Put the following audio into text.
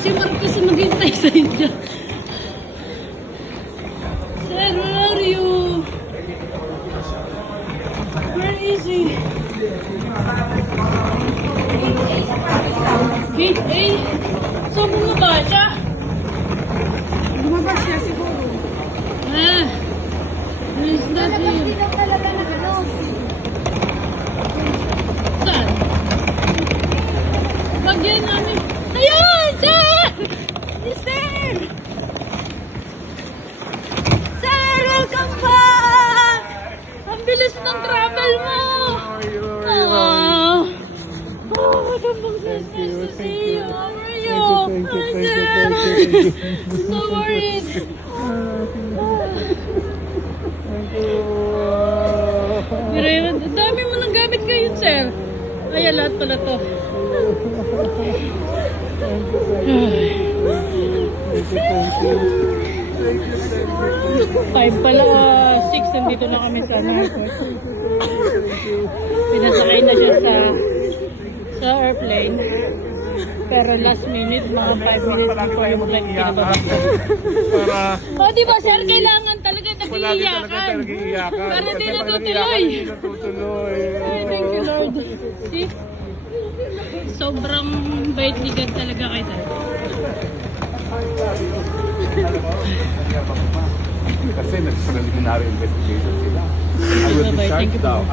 si Mark kasi maghintay sa inyo. Sir, where are you? Where is he? Gate A? Saan bumaba siya? Lumabas siya siguro. Ah, he's not here. Saan? Bagyan namin. Ayun! Sir! Sir! Sir! Welcome back! Ang bilis ng travel mo! Oh! Oh, back, sir. Nice to see you. How are you? Thank you, thank you, thank you, thank you. So worried. Pero yun, dami mo nang gamit ngayon, sir. Ay, lahat pala to. Five pala, ah, six, nandito na kami sa airport. Pinasakay na siya sa sa airplane. Pero last minute, mga 5 minutes before yung flight, pinababa. Para O, di ba, sir, kailangan talaga nag-iiyakan. Para di natutuloy. Ay, thank you, Lord. See? Sobrang bait ni God talaga kay sir. Kasi nasa preliminary investigation sila. I will be charged daw.